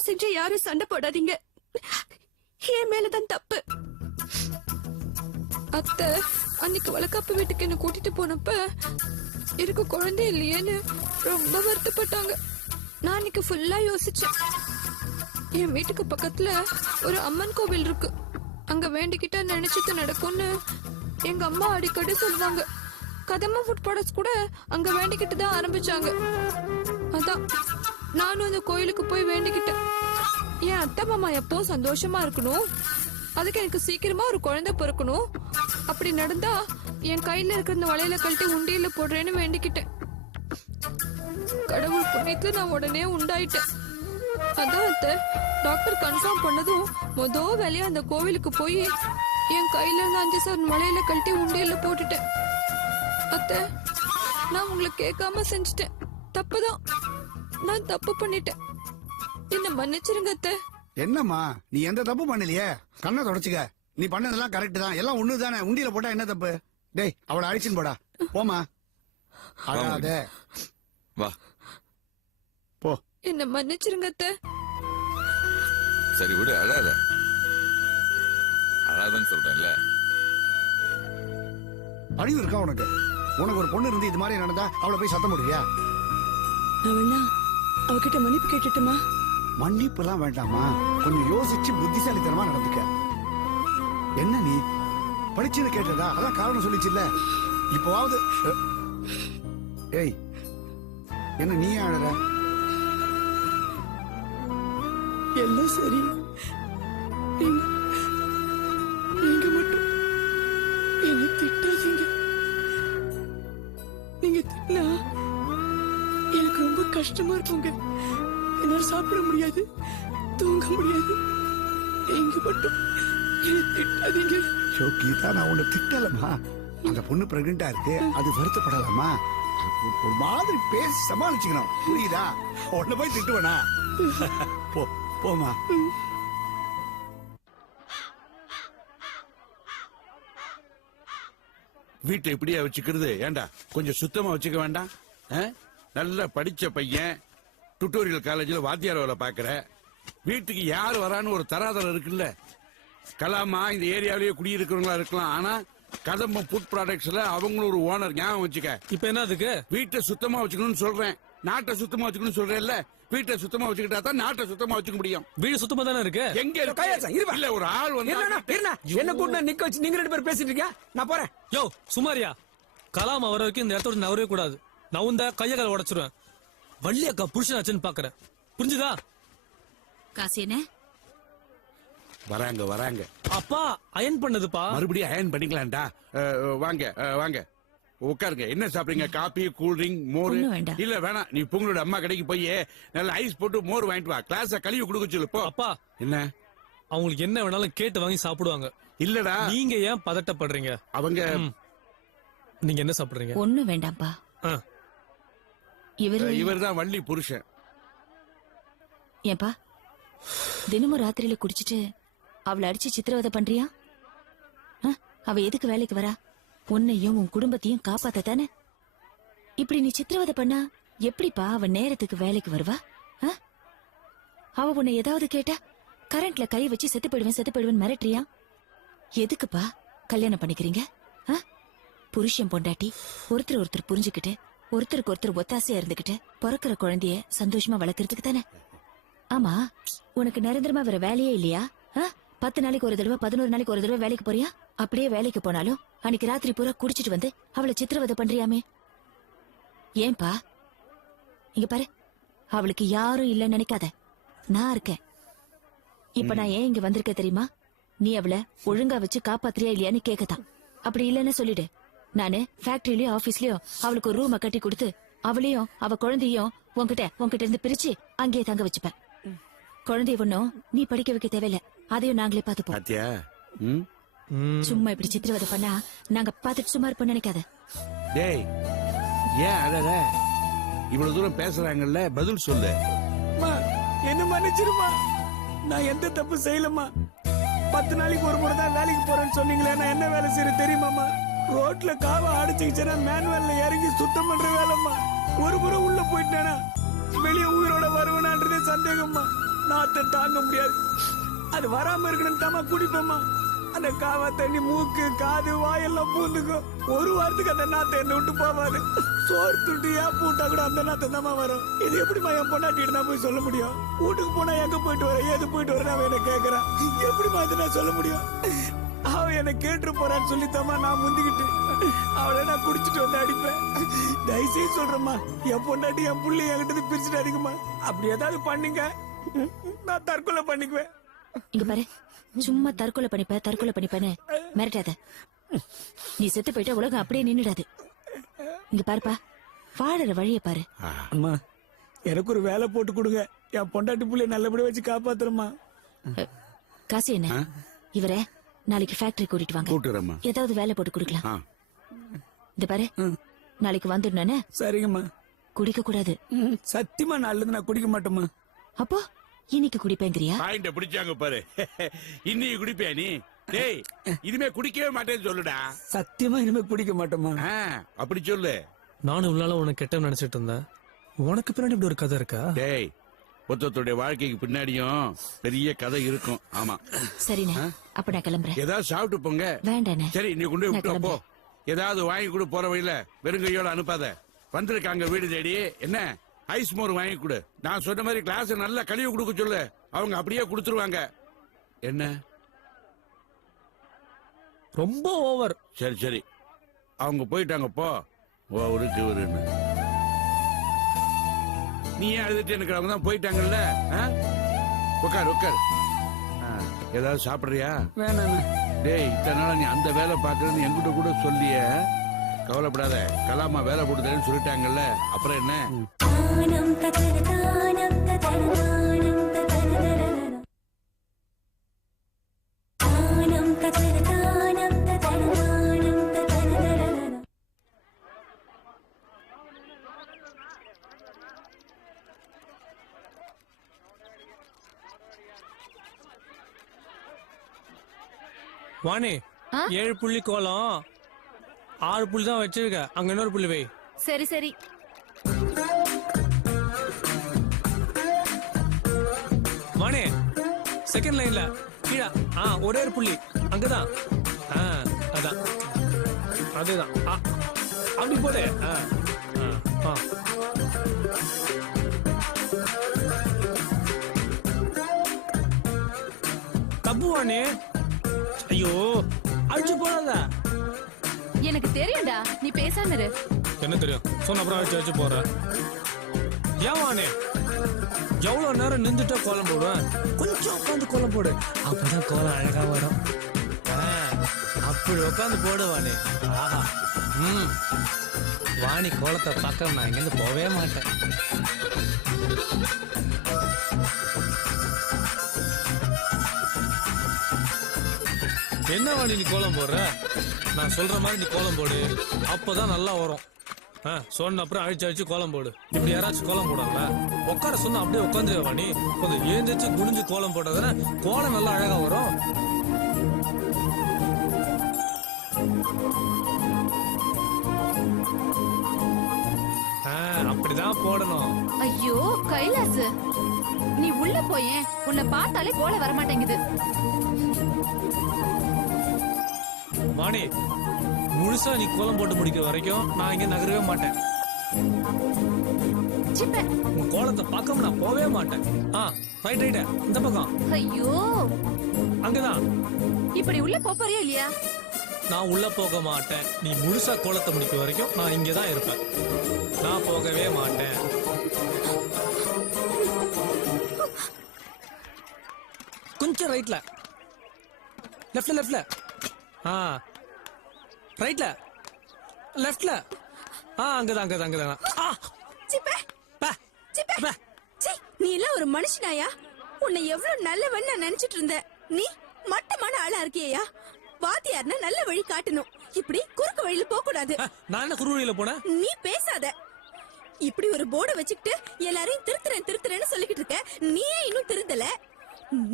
தயவு செஞ்சு யாரும் சண்டை போடாதீங்க. என் மேலதான் தப்பு. அத்தை அன்னைக்கு வளக்காப்பு வீட்டுக்கு என்ன கூட்டிட்டு போனப்ப எனக்கு குழந்தை இல்லையேன்னு ரொம்ப வருத்தப்பட்டாங்க. நான் அன்னைக்கு ஃபுல்லா யோசிச்சேன். என் வீட்டுக்கு பக்கத்துல ஒரு அம்மன் கோவில் இருக்கு. அங்க வேண்டிக்கிட்டா நினைச்சது நடக்கும்னு எங்க அம்மா அடிக்கடி சொல்லுவாங்க. கதம்ப ஃபுட் ப்ராடக்ட்ஸ் கூட அங்க வேண்டிக்கிட்டு தான் ஆரம்பிச்சாங்க. அதான் நானும் அந்த கோயிலுக்கு போய் வேண்டிக்கிட்டேன். என் அத்தை மாமா எப்போ சந்தோஷமா இருக்கணும், அதுக்கு எனக்கு சீக்கிரமா ஒரு குழந்தை பிறக்கணும். அப்படி நடந்தா என் கையில இருக்கிற இந்த வளையல கழட்டி உண்டியில போடுறேன்னு வேண்டிக்கிட்டேன். கடவுள் புண்ணியத்துல நான் உடனே உண்டாயிட்டேன். அதான் அத்தை டாக்டர் கன்ஃபார்ம் பண்ணதும் மொத வேலையா அந்த கோவிலுக்கு போய் என் கையில இருந்து 5 சவரன் வளையல கழட்டி உண்டியில போட்டுட்டேன். அத்தை நான் உங்களை கேட்காம செஞ்சுட்டேன். தப்புதான், நான் தப்பு பண்ணிட்டேன். என்ன மன்னிச்சிருங்க அத்தை. என்னம்மா நீ எந்த தப்பு பண்ணலையே, கண்ணை தொடச்சுக்க. நீ பண்ணதெல்லாம் கரெக்ட் தான், எல்லாம் ஒண்ணு தானே. உண்டியில போட்டா என்ன தப்பு? டேய் அவளை அழிச்சுன்னு போடா. போமா அழாத, வா போ. என்ன மன்னிச்சிருங்க அத்தை. சரி விடு, அழாத. அழாதன்னு சொல்றேன்ல. அறிவு இருக்கா உனக்கு? உனக்கு ஒரு பொண்ணு இருந்து இது மாதிரி நடந்தா அவளை போய் சத்தம் போடுவியா? அவகிட்ட மன்னிப்பு கேட்டுட்டுமா? மன்னிப்பு எல்லாம் வேண்டாமா, கொஞ்சம் யோசிச்சு புத்திசாலித்தனமா நடந்துக்க. என்ன நீ படிச்சுன்னு கேட்டதா? அதான் காரணம் சொல்லிச்சுல்ல. இப்போவாவது ஏய் என்ன நீ அழற? எல்லாம் சரி, நீங்க மட்டும் என்ன திட்டாதீங்க. நீங்க திட்டினா எனக்கு ரொம்ப கஷ்டமா இருக்குங்க. என்னால சாப்பிட முடியாது, தூங்க முடியாது. நீங்க மட்டும் என்ன திட்டாதீங்க. கீதா நான் உன்னை திட்டலமா. அந்த பொண்ணு பிரெக்னெண்டா இருக்கு, அது வருத்தப்படலாமா? ஒரு மாதிரி பேசி சமாளிச்சுக்கணும், புரியுதா? உன்னை போய் திட்டுவேனா? போ போமா. வீட்டை இப்படியா வச்சுக்கிறது? ஏண்டா கொஞ்சம் சுத்தமா வச்சுக்க வேண்டாம்? நல்லா படிச்ச பையன், டுட்டோரியல் காலேஜ்ல வாத்தியார் வேலை பாக்குற. வீட்டுக்கு யாரு வரான்னு ஒரு தராதரம் இருக்குல்ல. கலாமா இந்த ஏரியாவிலேயே குடியிருக்கிறவங்களா இருக்கலாம், ஆனா கதம்பம் ஃபுட் ப்ராடக்ட்ஸ்ல அவங்களும் ஒரு ஓனர். ஞாபகம் வச்சுக்க. இப்ப என்ன அதுக்கு? வீட்டை சுத்தமா வச்சுக்கணும்னு சொல்றேன், நாட்டை சுத்தமா வச்சுக்கணும்னு சொல்றேன்ல. வீட்டை சுத்தமா வச்சுக்கிட்டா தான் நாட்டை சுத்தமா வச்சுக்க முடியும். வீடு சுத்தமா தானே இருக்கு. எங்க இருக்கு? இல்ல ஒரு ஆள் வந்து என்ன கூட நிக்க வச்சு நீங்க 2 பேரும் பேசிட்டு இருக்கீங்க. நான் போறேன். யோ சுமாரியா, கலாமா வர வரைக்கும் இந்த இடத்த நவரவே கூடாது. நவுந்தா கைய கால உடைச்சிருவேன். வள்ளி அக்கா புருஷனாச்சுன்னு பாக்குறேன், புரிஞ்சுதா? காசியனே வராங்க வராங்க. அப்பா அயன் பண்ணதுப்பா, மறுபடியும் அயன் பண்ணிக்கலாம்டா. வாங்க வாங்க உட்காருங்க. என்ன சாப்பிடுங்க? காபி, கூல் ட்ரிங்க், மோர்? இல்ல வேணாம், நீ பொங்கலோட அம்மா கடைக்கு போய் நல்ல ஐஸ் போட்டு மோர் வாங்கிட்டு வா. கிளாஸ கழுவி கொடுக்க சொல்லு போ. அப்பா என்ன அவங்களுக்கு என்ன வேணாலும் கேட்டு வாங்கி சாப்பிடுவாங்க. இல்லடா நீங்க ஏன் பதட்டப்படுறீங்க? அவங்க நீங்க என்ன சாப்பிடுறீங்க? ஒண்ணு வேண்டாம்ப்பா. இவர்தான் வள்ளி புருஷன். ஏன்பா தினமும் ராத்திரியில குடிச்சிட்டு அவளை அடிச்சு சித்திரவதை பண்றியா? அவ எதுக்கு வேலைக்கு வரா? உன்னையும் உன் குடும்பத்தையும் காப்பாத்தானே. இப்படி நீ சித்திரவதை பண்ணா எப்படிப்பா அவ நேரத்துக்கு வேலைக்கு வருவா? அவ உன்னை ஏதாவது கேட்டா கரண்ட்ல கை வச்சு செத்து போயிடுவேன் மிரட்டுறியா? எதுக்குப்பா கல்யாணம் பண்ணிக்கிறீங்க? புருஷன் பொண்டாட்டி ஒருத்தர் புரிஞ்சுக்கிட்டு ஒருத்தருக்கு ஒருத்தர் ஒத்தாசையா இருந்துகிட்டு பிறக்கிற குழந்தைய சந்தோஷமா வளர்க்கறதுக்கு தானே. ஆமா, உனக்கு நிரந்தரமா வேற வேலையே இல்லையா? 10 நாளைக்கு ஒரு தடவை 11 நாளைக்கு ஒரு தடவை வேலைக்கு போறியா? அப்படியே வேலைக்கு போனாலும் அன்னைக்கு ராத்திரி பூரா குடிச்சிட்டு வந்து அவளை சித்திரவதை பண்றியாமே. ஏன்பா? இங்க பாரு, அவளுக்கு யாரும் இல்லன்னு நினைக்காத, நான் இருக்கேன். இப்ப நான் ஏன் இங்க வந்திருக்க தெரியுமா? நீ அவளை ஒழுங்கா வச்சு காப்பாத்திரியா இல்லையான்னு கேக்கத்தான். அப்படி இல்லன்னு சொல்லிடு. நானு ஃபேக்டரிலயும் ஆபீஸ்லயும் அவளுக்கு ஒரு ரூம கட்டி கொடுத்து அவளையும் அவ குழந்தையும் உன்கிட்ட இருந்து பிரிச்சு அங்கேயே தங்க வச்சுப்பேன். குழந்தைய ஒண்ணும் நீ படிக்க வைக்க தேவையில்ல, அதையும் நாங்களே பாத்துப்போம். சும்மா இப்படி சித்திரவதை பண்ணா நாங்க பாத்துட்டு சும்மா இருப்போம் நினைக்காத. டேய் ஏன் அழற? இவ்வளவு தூரம் பேசுறாங்கல்ல, பதில் சொல்லு. என்ன மன்னிச்சிருமா, நான் எந்த தப்பு செய்யலமா. 10 நாளைக்கு ஒரு முறை தான் வேலைக்கு போறேன்னு சொன்னீங்களே, நான் என்ன வேலை செய்யற தெரியுமாமா? ரோட்ல காவ அடிச்சுக்கிச்சா மேனுவல்ல இறங்கி சுத்தம் பண்ற வேலைம்மா. ஒரு முறை உள்ள போயிட்டானா வெளியே உயிரோட வருவனான்றதே சந்தேகம்மா. நாத்த தாங்க முடியாது. அது வராம இருக்கணும் தாமா குடிப்பேம்மா. அந்த காவா தண்ணி மூக்கு காது வாயெல்லாம் பூந்துக்கும். ஒரு வாரத்துக்கு அந்த நாத்த என்ன விட்டு போவாது. சோறு துட்டியா பூட்டா கூட அந்த நாத்தம் தாமா வரும். இது எப்படிமா என் பொண்டாட்டிட்டு நான் போய் சொல்ல முடியும்? வீட்டுக்கு போனா எங்க போயிட்டு வர ஏது போயிட்டு வரேன் அவன் என்ன கேக்குறான். எப்படிமா அதை நான் சொல்ல முடியும்? அவன் என்ன கேட்டு போறான்னு சொல்லித்தாமா நான் முந்திக்கிட்டு அவளை நான் குடிச்சிட்டு வந்து அடிப்பேன். தயவுசெய்து சொல்றேம்மா, என் பொண்டாட்டி என் புள்ளி என்கிட்ட பிரிச்சுட்டு அடிக்குமா. அப்படி ஏதாவது பண்ணுங்க, நான் தற்கொலை பண்ணிக்குவேன். இங்க பாரு, சும்மா தற்கொலை பண்ணிப்பேன்னு மிரட்டாத. நீ செத்து போயிட்டா உலகம் அப்படியே நின்னுடாது. இங்க பாருப்பா, வாழற வழிய பாரு. அம்மா, எனக்கு ஒரு வேலை போட்டு கொடுங்க. என் பொண்டாட்டி புள்ளைய நல்லபடியா வச்சு காப்பாத்துறமா. காசு என்ன? இவரே நாளைக்கு ஃபேக்டரி கூட்டிட்டு வாங்க. கூட்டுறேம்மா. ஏதாவது வேலை போட்டு கொடுக்கலாம். ஆ. இந்த பாரு, நாளைக்கு வந்துடனே சரிங்கம்மா. குடிக்க கூடாது. சத்தியமா நல்லது, நான் குடிக்க மாட்டேம்மா. அப்போ இன்னைக்கு குடிப்பேங்கிறியா? பாயிண்ட பிடிச்சாங்க பாரு. இன்னைக்கு குடிப்பியா நீ? டேய், இனிமே குடிக்கவே மாட்டேன்னு சொல்லுடா. சத்தியமா இனிமே குடிக்க மாட்டேம்மா. ஆ, அப்படி சொல்லு. நானும் இவ்வளவு நாளா உனக்கு கெட்ட நினைச்சிட்டு இருந்தேன். உனக்கு பின்னாடி இப்படி ஒரு கதை இருக்கா? டேய், ஒருத்தருடைய வாழ்க்கைக்கு பின்னாடியும் பெரிய கதை இருக்கும். ஆமா. சரிண்ணே, அப்ப நான் கிளம்புறேன். ஏதாவது சாப்பிட்டு போங்க. வேண்டாண்ணே. சரி, நீ கொண்டு போய் நான் விட்டு போ. ஏதாவது வாங்கி கொடு, போற வழியில வெறுங்கையோட அனுப்பாத. வந்திருக்காங்க வீடு தேடி. என்ன ஐஸ் மோர் வாங்கி கொடு. நான் சொன்ன மாதிரி கிளாஸ் நல்லா கழுவி கொடுக்க சொல்லு. அவங்க அப்படியே கொடுத்துருவாங்க. என்ன ரொம்ப ஓவர். சரி சரி, அவங்க போயிட்டாங்க போ. ஓவருக்கு வருன்னு நீ ஏன் அழுதுட்டு எனக்கு? அவங்க தான் போயிட்டாங்கல்ல. உட்கார் உட்கார். ஏதாவது சாப்பிடுறியா? வேணாண்ணா. டேய், இத்தனை நாளா நீ அந்த வேலை பாக்குறேன்னு என்கிட்ட கூட சொல்லிய. கவலைப்படாத, கலாமா வேலை போட்டுதேன்னு சொல்லிட்டாங்கல்ல. அப்புறம் என்ன? வாணி, 7 புள்ளி கோலம், 6 புள்ளி தான் வச்சிருக்க. அங்க இன்னொரு புள்ளி வை. சரி சரி. வாணி, செகண்ட் லைன்ல கீழே ஒரே ஒரு புள்ளி அங்கதான். அதான் அதுதான். அப்படி போடு. தப்பு வாணி. ஐயோ, அடிச்சு போடாத. எனக்கு தெரியும்டா, நீ பேசாம இரு. என்ன தெரியும்? சொன்ன அப்புறம் அடிச்சு போற. ஏன் வாணி, எவ்வளவு நேரம் நின்றுட்டா கோலம் போடுவேன்? கொஞ்சம் உட்காந்து கோலம் போடு, அப்பதான் கோலம் அழகா வரும். அப்படி உட்காந்து போடு வாணி. ஆஹா. வாணி கோலத்தை பார்க்க நான் இங்கிருந்து போவே மாட்டேன். என்ன வாணி நீ கோலம் போடுற? நான் சொல்ற மாதிரி நீ கோலம் போடு, அப்பதான் நல்லா வரும். சொன்ன அப்புறம் அழிச்சு கோலம் போடு. இப்படி யாராச்சும் கோலம் போடுறாங்களா? உட்கார சொன்னா அப்படியே உட்காந்துருவா வாணி. கொஞ்சம் ஏந்திரிச்சு குனிஞ்சு கோலம் போட்டதானே கோலம் நல்லா அழகா வரும். அப்படிதான் போடணும். ஐயோ கைலாசு, நீ உள்ள போயே. உன்னை பார்த்தாலே போல வரமாட்டேங்குது. வாணி, முழுசா நீ கோலம் போட்டு முடிக்கிற வரைக்கும் நான் இங்க நகரவே மாட்டேன். உன் கோலத்தை பார்க்காம நான் போவே மாட்டேன். ரைட் ரைட், இந்த பக்கம். ஐயோ, அங்கதான். இப்படி உள்ள போறியா இல்லையா? நான் உள்ள போக மாட்டேன். நீ முழுசா கோலத்தை முடிக்கிற வரைக்கும் நான் இங்கதான் இருப்பேன். நான் போகவே மாட்டேன். கொஞ்சம் ரைட்ல, லெஃப்ட்ல லெஃப்ட்ல, ரைட்ல லெஃப்ட்ல. அங்கதான் அங்கதான் அங்கதான். நீ எல்லாம் ஒரு மனுஷனாயா? உன்னை எவ்வளவு நல்லவன் நான் நினைச்சிட்டு இருந்தேன். நீ மட்டமான ஆளா இருக்கியா? வாத்தியார்னா நல்ல வழி காட்டணும், இப்படி குறுக்கு வழியில போக கூடாது. நான் என்ன குறுக்கு வழியில போனேன்? நீ பேசாத. இப்படி ஒரு போர்டை வச்சுக்கிட்டு எல்லாரையும் திருத்துறேன் திருத்துறேன்னு சொல்லிக்கிட்டு இருக்க. நீயே இன்னும் திருந்தல.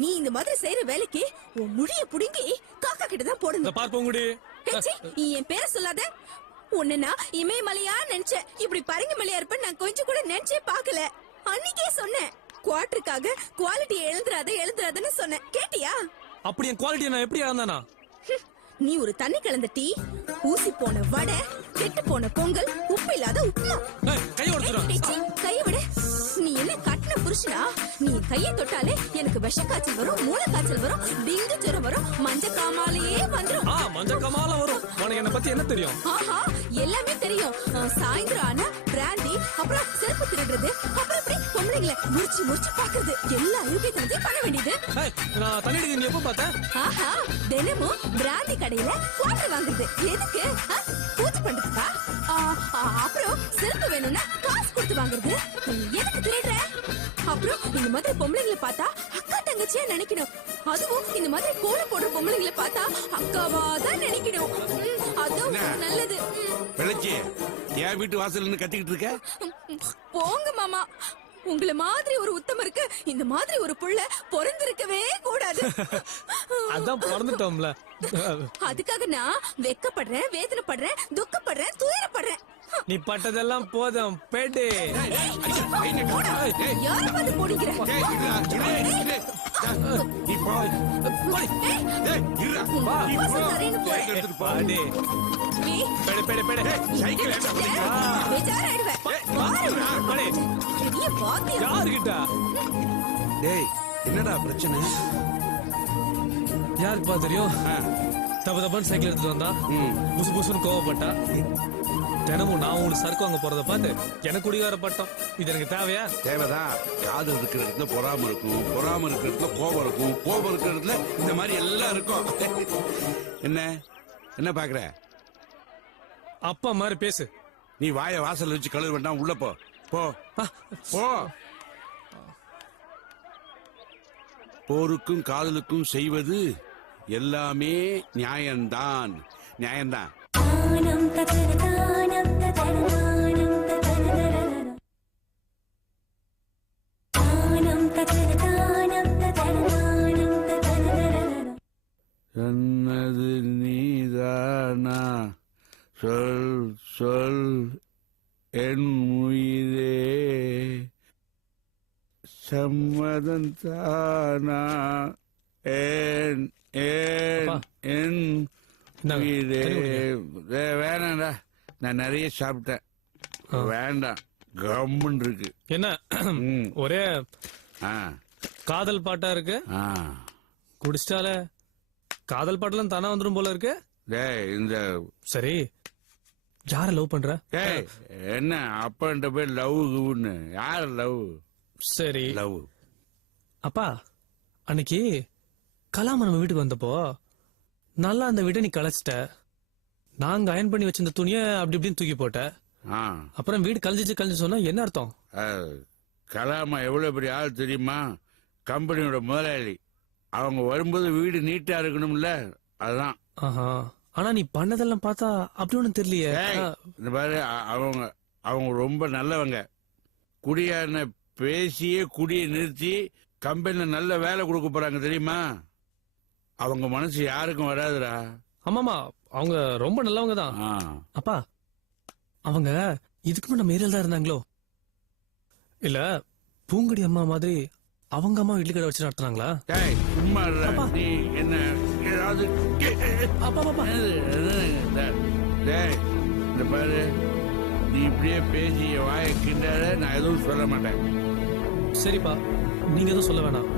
நீ இந்த மாதிரி செய்யற வேலைக்கு உன் முடிய புடுங்கி காக்கா கிட்டதான் போடணும். பார்ப்போங்குடி. நீ என் பேரை சொல்லாத. உன்ன இமயமலையா நினைச்ச, இப்படி பரங்கி மலையா இருப்ப நான் கொஞ்சம் கூட நினைச்சே பாக்கல. அன்னைக்கே சொன்னேன், குவார்டருக்காக குவாலிட்டி எழுந்துறாதன்னு சொன்னேன், கேட்டியா? அப்படி என் குவாலிட்டியை நான் எப்படி இழந்தானா? நீ ஒரு தண்ணி கலந்த டீ, ஊசி போன வடை, கெட்டு போன பொங்கல், உப்பு இல்லாத உப்புமா. கையை உடைச்சிடும். கைய விட. நீ என்ன கட்டின புருஷனா? நீ கையை தொட்டாலே எனக்கு விஷ காய்ச்சல் வரும், மூளை காய்ச்சல் வரும், டெங்கு ஜுரம் வரும், மஞ்ச காமாலையே வந்துரும். மஞ்சள் கமால வரும். உனக்கு என்ன பத்தி என்ன தெரியும்? ஆஹா, எல்லாமே தெரியும். சாயந்தரம் ஆனா பிராந்தி, அப்புறம் செருப்பு திருடுறது, அப்புறம் இப்படி பொம்பளைங்களை முடிச்சு பாக்குறது, எல்லா யோகியத்தையும் பண்ண வேண்டியது. நான் தண்ணி அடிக்க நீ எப்ப பார்த்த? ஆஹா, தினமும் பிராந்தி கடையில குவார்டர் வாங்குறது எதுக்கு? பூஜை பண்றதுக்கா? அப்புறம் செருப்பு வேணும்னா காசு கொடுத்து வாங்குறது எதுக்கு திருடுற? அப்புறம் இந்த மாதிரி பொம்பளைங்களை பார்த்தா அக்கா தங்கச்சியா நினைக்கணும். அதுவும் இந்த மாதிரி கோலம் போடுற பொம்பளைங்களை பார்த்தா அக்காவா தான் நினைக்கணும். அதுவும் நல்லது. பிழைச்சி என் வீட்டு வாசல்னு கத்திக்கிட்டு இருக்க? போங்க மாமா, உங்களை மாதிரி ஒரு உத்தமருக்கு இந்த மாதிரி ஒரு புள்ள பொறந்திருக்கவே கூடாது. அதான் பிறந்துட்டோம்ல. அதுக்காக நான் வெக்கப்படுறேன், வேதனைப்படுறேன், துக்கப்படுறேன், துயரப்படுறேன். நீ பட்டதெல்லாம் போதும் பேட்டு. யாரை பார்த்து போடுகிற? என்னடா பிரச்சனை? யாருக்குப்பா தெரியும்? தப்பு தப்பான்னு சைக்கிள் எடுத்துட்டு வந்தா புசு புசுன்னு கோவப்பட்டா. தினமும் நான் உங்களுக்கு சரக்கு வாங்க போறத பார்த்து எனக்கு குடிகார பட்டம். இது எனக்கு தேவையா? தேவைதான். காது இருக்கிற இடத்துல பொறாம இருக்கும், பொறாம இருக்கிற இடத்துல கோபம் இருக்கும், கோபம் இருக்கிற இடத்துல இந்த மாதிரி எல்லாம் இருக்கும். என்ன என்ன பாக்குற? அப்பா மாதிரி பேசு. நீ வாய வாசல் வச்சு கழுவ வேண்டாம், உள்ள போ போ போ. போருக்கும் காதலுக்கும் செய்வது எல்லாமே நியாயம்தான், நியாயம்தான். சொன்னது நீதானா? சொல் சொல் என் உயிரே, சம்மதம் தானா? ஏன் ஏன் என் உயிரே. வேணாண்டா, நான் நிறைய சாப்பிட்டேன், வேண்டாம். கம்முன்னு இருக்கு. என்ன ஒரே காதல் பாட்டா இருக்கு? குடிச்சிட்டால காதல் பாட்டெல்லாம் தானா வந்துடும் போல இருக்கு. இந்த சரி, யார லவ் பண்ற? என்ன அப்பன்ட்ட போய் லவ்? யார் லவ்? சரி லவ். அப்பா, அன்னைக்கு கலாம நம்ம வீட்டுக்கு வந்தப்போ நல்லா அந்த வீட்டை நீ கலைச்சிட்ட. நாங்க அயன் பண்ணி வச்சிருந்த துணிய அப்படி இப்படின்னு தூக்கி போட்ட. அப்புறம் வீடு கலைஞ்சிச்சு சொன்னா என்ன அர்த்தம்? கலாமா எவ்வளவு பெரிய ஆள் தெரியுமா? கம்பெனியோட முதலாளி. அவங்க வரும்போது வீடு நீட்டா இருக்கணும்ல, அதுதான். ஆனா நீ பண்ணதெல்லாம் பார்த்தா அப்படி ஒண்ணும் தெரியலையே. இந்த மாதிரி அவங்க ரொம்ப நல்லவங்க. குடியான பேசியே குடியை நிறுத்தி கம்பெனில நல்ல வேலை கொடுக்க போறாங்க தெரியுமா? அவங்க மனசு யாருக்கும் வராதுடா. ஆமாமா, அவங்க ரொம்ப நல்லவங்க தான். அப்பா, அவங்க இதுக்கு முன்ன நம்ம ஏரியால தான் இருந்தாங்களோ இல்ல பூங்கடி அம்மா மாதிரி அவங்க அம்மா இட்லி கடை வச்சு நடத்துனாங்களா? சும்மா நீ என்ன ஏதாவது இந்த பாரு, நீ இப்படியே பேசி வாயை கிண்டாத, நான் எதுவும் சொல்ல மாட்டேன். சரிப்பா, நீங்க எதுவும் சொல்ல வேணாம்.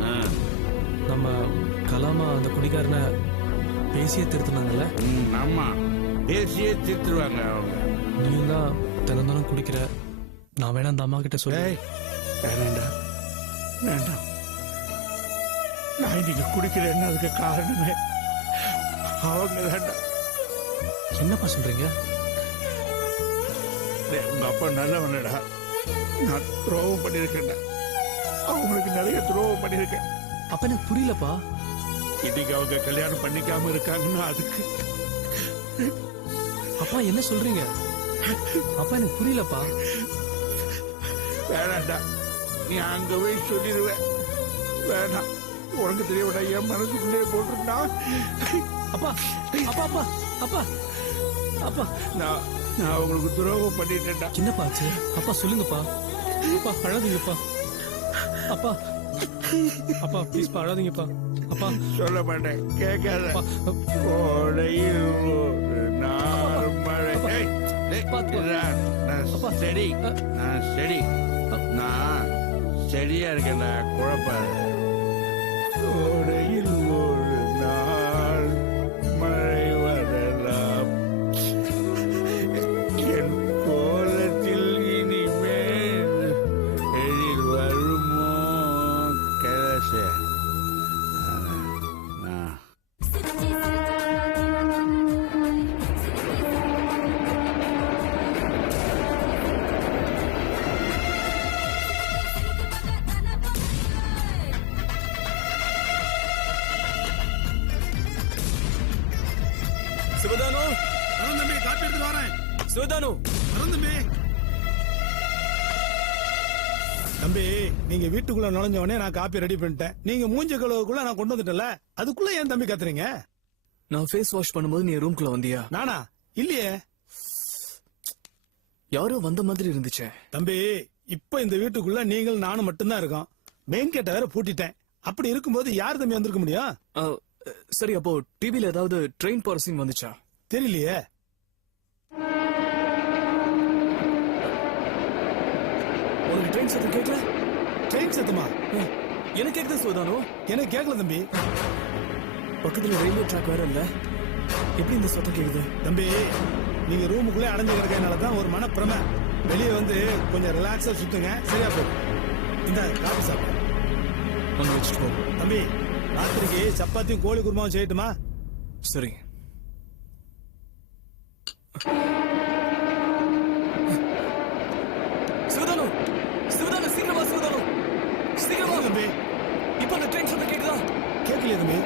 நம்ம கலாமா அந்த குடிக்காரனை பேசியே திருத்தினாங்கல்ல? ஆமா, பேசியே திருத்துருவாங்க அவங்க. நீயும் தான் தினம் குடிக்கிற. நான் வேணா அந்த அம்மா கிட்ட சொல்ல. வேண்டாம் வேண்டாம், நான் இன்னைக்கு குடிக்கிறேன்னு அதுக்கு காரணமே அவங்க வேண்டாம். என்னப்பா சொல்றீங்க? உங்க அப்பா நல்லவனடா. நான் துரோகம் பண்ணிருக்கேன், அவங்களுக்கு நிறைய துரோகம் பண்ணிருக்கேன். அப்ப எனக்கு புரியலப்பா. இன்னைக்கு அவங்க கல்யாணம் பண்ணிக்காம இருக்காங்கன்னா அதுக்கு. அப்பா என்ன சொல்றீங்க? அப்பா எனக்கு புரியலப்பா. வேணாண்டா, நீ அங்க போய் சொல்லிடுவ. வேணாம், உனக்கு தெரியவிட என் மனசுக்குள்ளே போட்டுருந்தா. அப்பா அப்பா அப்பா அப்பா அப்பா, நான் அவங்களுக்கு துரோகம் பண்ணிட்டேன்டா. என்னப்பா ஆச்சு? அப்பா சொல்லுங்கப்பா. அப்பா அழாதீங்கப்பா. அப்பா அப்பா ப்ளீஸ் அழாதீங்கப்பா அப்பா. சொல்ல மாட்டேன், கேட்காத. அப்பா. கோடையில் ஒரு நாள் மழை. ஏய், டேய், பாத்து போ. இருடா. அப்பா. நான் செடி, நான் செடி, நான் செடியா இருக்கேன்டா, குழப்பாத. கோடையில் ஒரு நாள் மழை வரலாம், என் கோலத்தில் இனிமேல் எழில் வருமோ கலச. நான் சிவதானு தம்பி காப்பி எடுத்து வரேன். சிவதானு தம்பி தம்பி நீங்க வீட்டுக்குள்ள நுழைஞ்ச உடனே நான் காப்பி ரெடி பண்ணிட்டேன். நீங்க மூஞ்சி கழுவுக்குள்ள நான் கொண்டு வந்துட்டல, அதுக்குள்ள ஏன் தம்பி கத்துறீங்க? நான் ஃபேஸ் வாஷ் பண்ணும்போது நீ ரூம்குள்ள வந்தியா? நானா? இல்லையே. யாரோ வந்த மாதிரி இருந்துச்சே. தம்பி இப்ப இந்த வீட்டுக்குள்ள நீங்கள் நானும் மட்டும்தான் இருக்கோம். மெயின் கேட்ட வேற பூட்டிட்டேன். அப்படி இருக்கும்போது யார் தம்பி வந்திருக்க முடியும்? ஆ, சரி, அப்போ டிவில ஏதாவது ட்ரெயின் போற சீன் வந்துச்சா? தெரியலையே. உனக்கு ட்ரெயின் சத்தம் கேட்கல? ட்ரெயின் சத்தமா? எனக்கு கேக்குது சோதானோ. எனக்கு கேட்கல தம்பி. பக்கத்துல ரயில்வே ட்ராக் வேற இல்ல, எப்படி இந்த சத்தம் கேக்குது? தம்பி நீங்க ரூமுக்குள்ளே அடைஞ்சு கிடக்கனால தான் ஒரு மனப்பிரமை. வெளியே வந்து கொஞ்சம் ரிலாக்ஸா சுத்துங்க, சரியா போகும். இந்த காபி சாப்பிடு. அங்க வச்சுட்டு போ. தம்பி ராத்திரிக்கு சப்பாத்தியும் கோழி குருமாவும் செய்யட்டுமா? சரி. சிவதானு, சிவதானு, சீக்கிரமா சிவதானு, சீக்கிரமா. தம்பி இப்ப அந்த ட்ரெயின் சத்தம் கேக்குதா? கேட்கலையே தம்பி.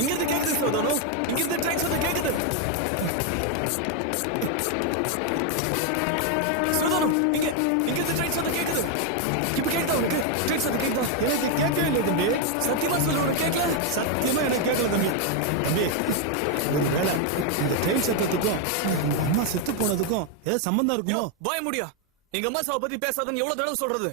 இங்க இருந்து கேக்குது சிவதானு, இங்க இருந்து ட்ரெயின் சத்தம் கேக்குது. சிவதானு, இங்க இருந்து ட்ரெயின் சத்தம் கேக்குது. இப்ப கேக்குதா உனக்கு? ட்ரெயின் சத்தம் கேக்குதா? எனக்கு கேட்கவே இல்லை தம்பி. சத்தியமா சொல்லு, உனக்கு கேட்கல? சத்தியமா எனக்கு கேட்கல தம்பி. தம்பி ஒரு வேளை இந்த ட்ரெயின் சத்தத்துக்கும் உங்க அம்மா செத்து போனதுக்கும் ஏதாவது சம்பந்தம் இருக்குமோ? வாய முடியா? எங்க அம்மா சாவை பத்தி பேசாதன்னு எவ்வளவு தடவை சொல்றது?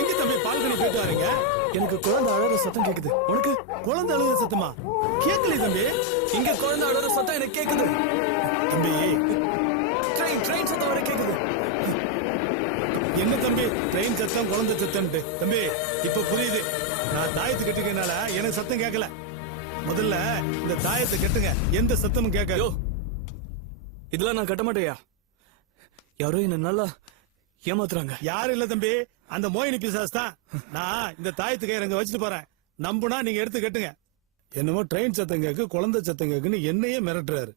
எங்க தம்பி பால்கனி போயிட்டு வரீங்க? எனக்கு குழந்தை அழற சத்தம் கேக்குது. உனக்கு? குழந்தை அழுகிற சத்தமா? கேட்கலையே தம்பி. இங்க குழந்தை அழற சத்தம் எனக்கு கேக்குது. தம்பி ட்ரெயின் சத்தம் வர கேக்குது. என்ன தம்பி ட்ரெயின் சத்தம் குழந்தை சத்தம்ட்டு? தம்பி இப்ப புரியுது. நான் தாயத்து கட்டுக்கனால எனக்கு சத்தம் கேட்கல. முதல்ல இந்த தாயத்தை கட்டுங்க, எந்த சத்தமும் கேட்காது. யோ, இதெல்லாம் நான் கட்ட மாட்டேயா? யாரோ என்ன நல்லா ஏமாத்துறாங்க. யாரும் இல்ல தம்பி, அந்த மோகினி பிசாஸ் தான். நான் இந்த தாயத்து கயிறு அங்க வச்சுட்டு போறேன். நம்புனா நீங்க எடுத்து கட்டுங்க. என்னமோ ட்ரெயின் சத்தம் கேக்கு, குழந்தை சத்தம் கேக்குன்னு என்னையே மிரட்டுறாரு.